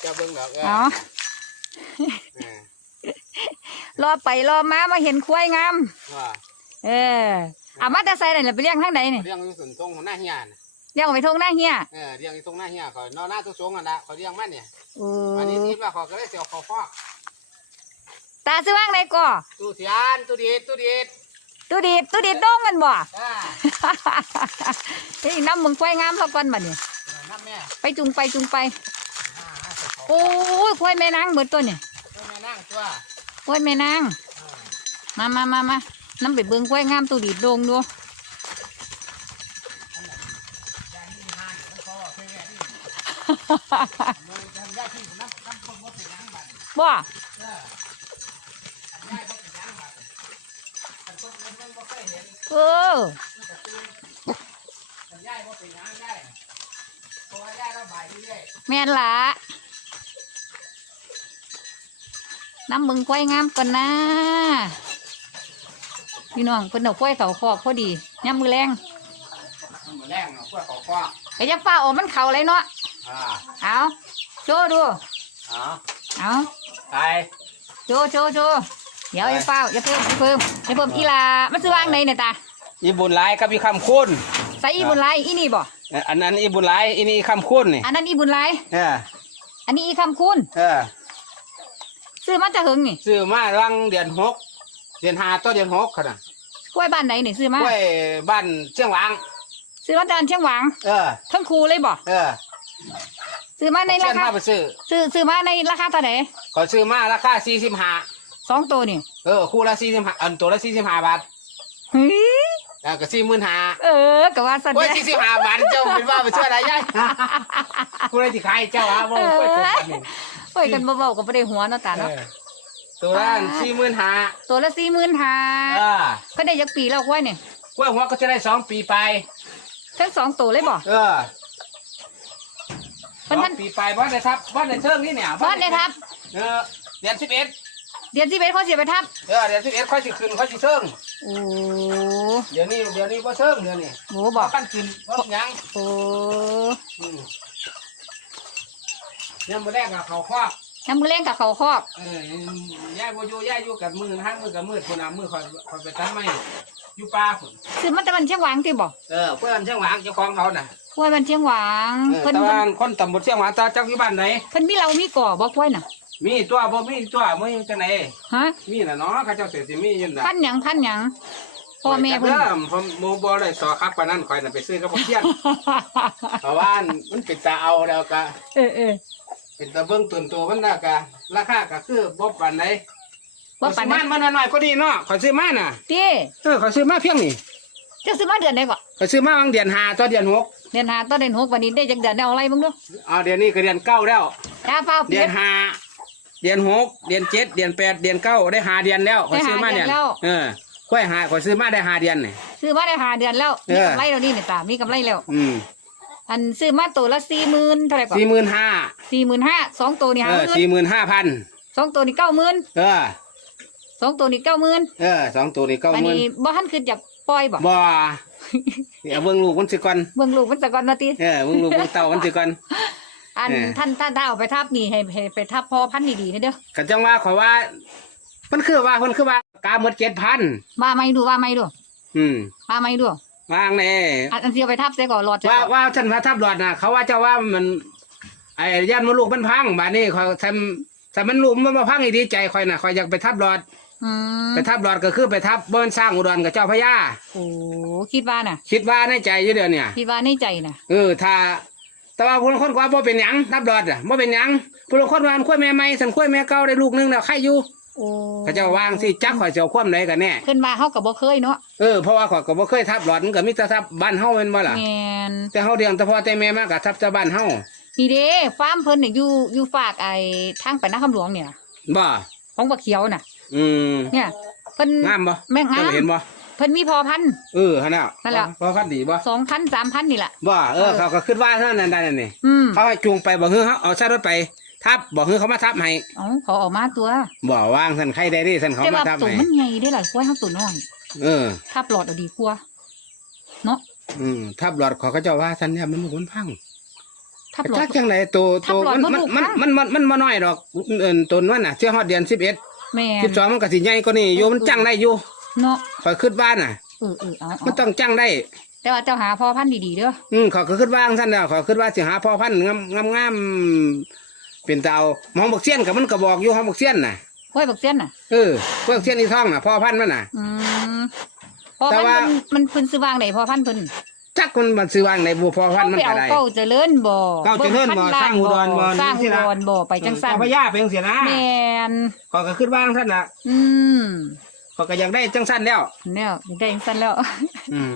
เจ้าเบิ่งดอกเออเอาเออรอไปรอมามาเห็นควายงาม ว่าเออเอามาแต่ใส่ไหนล่ะไปเลี้ยงทางไหนนี่เลี้ยงอยู่ส่วนตรงของหน้าเฮียน่ะเลี้ยงเอาไปทงหน้าเฮียเออเลี้ยงอยู่ตรงหน้าเฮียเขานอนหน้าตัวสูงอะนะเขาเลี้ยงมันเนี่ยโอ้อันนี้ที่ว่าเขาก็เลยเสียวเขาฟอกตาซื้อว่างไหนก่อตู้เสียนตู้ดีดตู้ดีดตู้ดีดตู้ดีดดงมันบ่ อ่าเฮ้ยน้ำมึงควายงามเขาก่อนบัดนี้น้ำแม่ ไปจุงไปจุงไปอ่าอ่าเขา โอ้ยควายแม่นางเบิดตัวเนี่ยตัวแม่นั่งตัวควายแม่นางอ่ามามามามาน้ำไปเบิ่งควายงามตู้ดีดดงดูยายนี่หานมันพอเคยแม่นี่มันทำยากที่น้ำน้ำคนบ่เป็นยังบัดบ่เออยายบ่เป็นยังบัดอันคนอื่นมันบ่เคยเห็นเออมันก็ตื่นอันยายบ่เป็นยังยายเพราะว่ายายระบายเรื่อยแม่นละ น้ำมึงควายงามก่อนนะพี่น้องเพิ่นเอาควายเขาคอกพอดีย่ำมือแรงๆมันแรงเนาะพวกเขาฟอกก็จะฟ้าออกมันเข่าเลยเนาะอ่าเอาโชว์ดูอ๋อเอาไปโชว์โชว์โชว์เดี๋ยวอย่าเฝ้าอย่าเพิ่มอย่าเพิ่มอย่าเพิ่มอีลามันซื้อวางไหนเนี่ยตาอีบุญหลายกับอีคำคุ้นใส่อีบุญไลอีนี่บ่อันนั้นอีบุญหลายอีนี่อีคำคุ้นนี่อันนั้นอีบุญไลเอออันนี้อีคำคุณเออ ซื้อมาจะหึงนี่ซื้อมารังเดือนหกเดือนห้าต้นเดือนหกขนาดกล้วยบ้านไหนนี่ซื้อมากล้วยบ้านเชียงหวางซื้อมาจานเชียงหวางเออ ทั้งครูเลยบ่เออซื้อมาในเชีรายงคาพาไปซื้อซื้อซื้อมาในราคาเท่าไหร่ขอซื้อมาราคาสี่สิบห้าสองตัวนี่ เออคู่ละสี่สิบห้าอันตัวละสี่สิบห้าบาทเฮ้ยเออก็สี่หมื่นห้าเออก็ว่าสัตว์โอ้ยเนี่ยสี่สิบห้าบาทเจ้าเป็นว่าไปช่วยอะไรยัยกูเลยที่ขายเจ้าฮะโว้ยกล้วยตัวนี้เฮ้ยกันเบาๆก็ไม่ได้หัวเนาะตาเอเนาะอตัวละสี่หมื่นห้าตัวละสี่หมื่นห้าเออก็ได้ยักปีแล้วกล้วยเนี่ยกล้วยหัวก็จะได้สองปีไป ทั้งสองตัวเลยบ่ เออสเพิ่นอท่านงปีไปบ้านในทับบ้านในเชิงนี่เนี่ยบ้านได้ทับ เออเดือนสิบเอ็ด เดือนสิบเอ็ดเขาเสียไปทับเออเดือนสิบเอ็ดค่อยสิขึ้นค่อยสิเชิงโอ้เดี๋ยวนี้เดี๋ยวนี้บ่เชิงเดี๋ยวนี้โหบอกปั้นขึ้นเพราะหยังโอ้อืมเนี่ยมือแรกอะเขาครอบน้ำมือเล่งกับเขาคอกเออย่ายบ่อยู่ย่ายอยู่กับมือห้างมือกับมือคนเอามือคอยคอยไปตั้งไม้อยู่ป่าคนซื้อมาแต่มันเชียงหวางที่บ่เออเพื่อนเชียงหวางเจ้าของเขาน่ะกล้วยมันเชียงหวางเออเพิ่นแต่เพิ่ว่านคนตำบลเชียงหวางตาจักอยู่บ้านไหน เพิ่นมีเรามีก่อบ่กล้วยน่ะ มีตัวบ่มีตัวบ่มีจังไหนฮะมีน่ะเนาะเขาเจ้าเสียสิมีอยู่น่ะพันหยังพันหยังพ่อแม่เพิ่นเพิ่นผมโมบ่ได้สอครับปานนั้นข่อยน่ะไปซื้อกับพ่อเพียนเพราะว่ามันเป็นตาเอาแล้วก็เออเออเป็นตาเบิ่งต้นโตมันน่ะก็ราคาก็คือบ่ปานใดว่าปานมันั้นนมันน้อยๆก็ดีเนาะข่อยซื้อมาน่ะพี่เออข่อยซื้อมาเพียงนี่จะซื้อมาเดือนใดก่อนข่อยซื้อมาบางเดือนห้าต่อเดือนหกเดือนหาต้นเดือนหกวันนี้ได้จักเดือนได้เอาอะไรบ้างดูเอาเดือนนี้ก็เดือนเก้าแล้วยาเฝ้าเดืเปีอยนกห้า เดือนหกเดือนเจ็ดเดือนแปดเดือนเก้าได้ห้าเดือนแล้วข่อยซื้อมาเนี่ยได้ห้าเดือนแล้ว เออข่อยหาข่อยซื้อมาได้ห้าเดือนนี่ซื้อมาได้หาเดือนแล้ว เอมีอ กำไรแล้วนี่เนี่ยตามีกำไรแล้ว อืมอันซื้อมาตัวละสี่หมื่นเท่าไหร่ก่อนสี่หมื่นห้าสี่หมื่นห้าสองตัวนี่เอห้าหอมื่นสี่หมื่นห้าพันสองตัวนี่เก้าหมื่นเออ สองตัวนี่เก้าหมื่นเออสองตัวนี่เก้าอันหมื่นนี้บ่ทันคือจะปล่อยบ่บ่เอาเบิ่งลูกมันสิก่อนเบิ่งลูกมันสะก่อนนาทีเออเบิ่งลูกเบิ่งเต่ามันสิก่อน อันเออ ท่านท่านถ้าเอาไปทับนี่ให้ให้ไปทับพอพันธุ์ดีๆนะเด้อก็จังว่าขอยว่า มันคือว่ามันคือว่ากาหมดเจ็ดพันว่าไม่ดูว่าไม่ดูอืมว่าไม่ดูวางแน่อันอันเสียไปทับเสียก่อนรอดเสียว่าก่อนว่าท่านพระทับหลอดน่ะ เขาว่าเจ้าว่ามัน ไอ้ย่านมดลูกมันพังบาดนี้คอยทำแต่มันลูกมันมาพังอีดีใจคอยน่ะคอยอยากไปทับหลอด อืมไปทับหลอดก็คือไปทับบ้านสร้างอุดรกับเจ้าพญาโอ้คิดว่าน่ะ คิดว่าในใจอยู่เดียวเนี่ย คิดว่าในใจน่ะ เออถ้า แต่ว่าผู้ลางคนก็ว่าบ่เป็นหยังทับหลอดอะบ่เป็นหยังผู้ลางคนว่ามันคุ้ยแม่ใหม่สันคุ้ยแม่เก่าได้ลูกหนึงแล้วใครอยู่โอ้เขาเจ้าวางสิจักข่อยเจ้าความไหนกันแน่ขึ้นมาเฮาก็บ่เคยเนาะเออเพราะว่าข่อยก็บ่เคยทับหลอดมันก็มีแต่ทับบ้านเฮาแม่นบ่ล่ะแม่นแต่เฮาเลี้ยงแต่พ่อแต่แม่มาก็ทับแต่บ้านเฮานี่เด้ฟาร์มเพิ่นน่ะอยู่อยู่ฝากไอ้ทางไปนาคำหลวงเนี่ยบ่ของบักเขียวน่ะ อืมเนี่ยเพิ่นงามบ่แม่งงามเจ้เห็นบ่ เพิ่นมีพอพันธุ์เออหั่นน่ะนั่นแหละ พอพันดีบ่สองพันสามพันนี่แหละ บ่เออ เขาก็คิดว่าเท่านั้นได้นั่นนี่อืมเขาให้จูงไปบ่ฮือเขาเอาใส่รถไป ทับบ่ฮือเขามาทับให้เอ๋อเขาเออกมาตัวบ่วางซั่นใครได้ดิซั่นเขาแต่มาว่าทับตัวให้มันใหญ่ได้หลายกล้วยเฮาตัวน้อยเออทับหลอดเอาดีกว่าเนาะอืมทับหลอดเขอเขาเจ้าว่าซั่นเนี่ยมันบ่คนพังทับหลอจัดกจังไดตัวทับตัวหลอดมันมดลูกมันพัง มันมันมันมันน้อยดอกเอิ้นต้นมันน่ะเชื่อฮอดเดือน11แม่12มันก็สิใหญ่กว่านี้อยู่มันจังได้อยู่ เนาะข่อยคิดว่าน่ะ เออเออเอามันเอาต้องจังได้ แต่ว่าเจ้าหาพ่อพันธุ์ดีๆเด้ออืมเขาก็คิดว่าจังซั่นแล้วเขาคิดว่าสิหาพ่อพันธุ์งามงามงามเป็นตาเอาหมองบักเสียนก็มันก็บอกอยู่หมองบักเสียนน่ะห้วยบักเซียนน่ะ เออพวกเสียนอีท้องน่ะพ่อพันธุ์มันน่ะ อืมพ่อแต่พันว่า ธุ์มันมันเพิ่นซื้อวางไหนพ่อพันธุ์เพิ่นจักมันมันซื้อวางในบัวพ่อพันเขาธุ์มันไปก็เอาได้ เก้าเจริญบ่เก้าเจริญบ่บิ่พันล้นสร้างอุดรบ่สร้างนี่อุสิดล่ะ รบ่ไปจังซั่นเจ้าพญาเป็นจังซี่นะแม่นเขาก็คิดว่าจังซั่นน่ะ อืม เขาก็อยากได้จังซั่นแล้วเนี่ยได้จังซั่นแล้วอืม